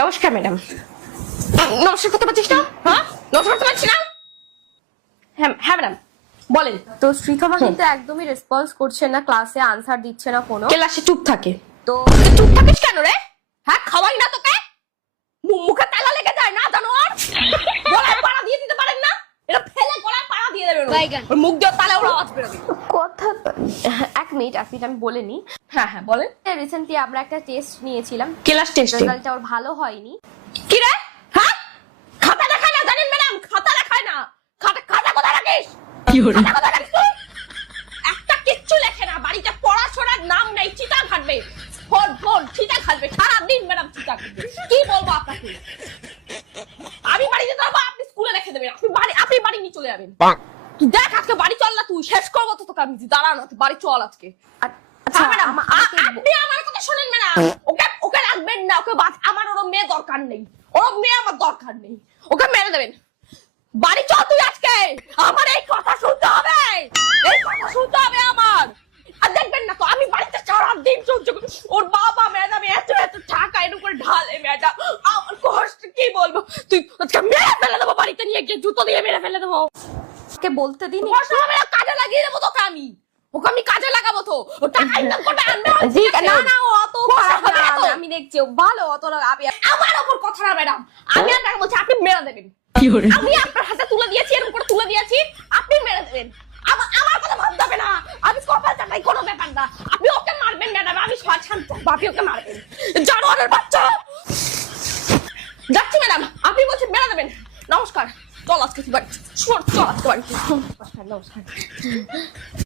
নমস্কার ম্যাডাম। নমস্কার করতে পারছিস না? হ্যাঁ, নমস্কার করতে পারছি না। হ্যাঁ হ্যাঁ ম্যাডাম বলেন। তো শ্রীখমা কিন্তু একদমই রেসপন্স করছে না, ক্লাসে আনসার দিচ্ছে না কোনো। ক্লাসে চুপ থাকে। তো চুপ থাকিস কেন রে? হ্যাঁ, খাওয়াই না তোকে? মুখে তালা লেগে যায় না জানোয়ার? গলায় পাড়া দিয়ে দিতে পারেন না? এটা ফেলে গলায় পাড়া দিয়ে দেবেন। ওর মুখ দিয়ে তালে ওর আওয়াজ বেরোবে। কথা এক মিনিট আমি বলে নি। হ্যাঁ হ্যাঁ বলেন। রিসেন্টলি আমরা একটা টেস্ট নিয়েছিলাম, ক্লাস টেস্টে রেজাল্টটা ওর ভালো হয়নি। কি রে? হ্যাঁ, খাতা দেখায় না জানেন ম্যাডাম? খাতা দেখায় না। খাতা কোথায় রাখিস? কি হলো? খাতা কোথায় রাখিস তুই? একটা কিচ্ছু লেখে না, বাড়িতে পড়াশোনার নাম নেই, চিটা ঘাটবে। ফোন চিটা ঘাটবে সারাদিন ম্যাডাম, চিটা ঘাটবে। কি বলবো আপনাকে? আমি বাড়িতে যাবো, আপনি স্কুলে রেখে দেবেন। আপনি বাড়ি নিয়ে চলে যাবেন। তুই দেখ আজকে বাড়ি চল না, তুই শেষ করবো তো তোকে আমি। দাঁড়া না, তুই বাড়ি চল আজকে। আচ্ছা ম্যাডাম আমাকে আপনি আমার কথা শুনেন ম্যাডাম। ওকে রাখবেন না, ওকে আমার ওর মেয়ে দরকার নেই। ওর মেয়ে আমার দরকার নেই, ওকে মেরে দেবেন। বাড়ি চল তুই আজকে। আমার এই কথা শুনতে হবে, এই কথা শুনতে হবে আমার। আর দেখবেন না তো আমি বাড়িতে সারাদিন সহ্য করি। ওর বাবা ম্যাডাম এত টাকা এর উপরে ঢালে ম্যাডাম, আমার কষ্ট কি বলবো। তুই আজকে মেরে ফেলে দেবো, বাড়িতে নিয়ে গিয়ে জুতো দিয়ে মেরে ফেলে দেবো। ওকে বলতে দিন। কাজে লাগিয়ে দেবো তোকে আমি। ওকে আমি কাজে লাগাবো তো। ও টাকা ইনকাম করবে আনবে। না না, ও অত খারাপ না, আমি দেখছি ও ভালো। অত আমার ওপর কথা না ম্যাডাম। আমি আপনাকে বলছি আপনি মেরে দেবেন। আমি আপনার হাতে তুলে দিয়েছি, এর উপরে তুলে দিয়েছি, আপনি মেরে দেবেন। আমার কথা ভাবতে হবে না। আমি কপাল চাটাই কোনো ব্যাপার না। আপনি ওকে মারবেন ম্যাডাম, আমি শান্ত। আপনি ওকে মারবেন, জানোয়ারের বাচ্চা। যাচ্ছি ম্যাডাম, আপনি বলছেন মেরে দেবেন। নমস্কার, চল আজকে বাড়ি। চল আজকে বাড়ি। নমস্কার।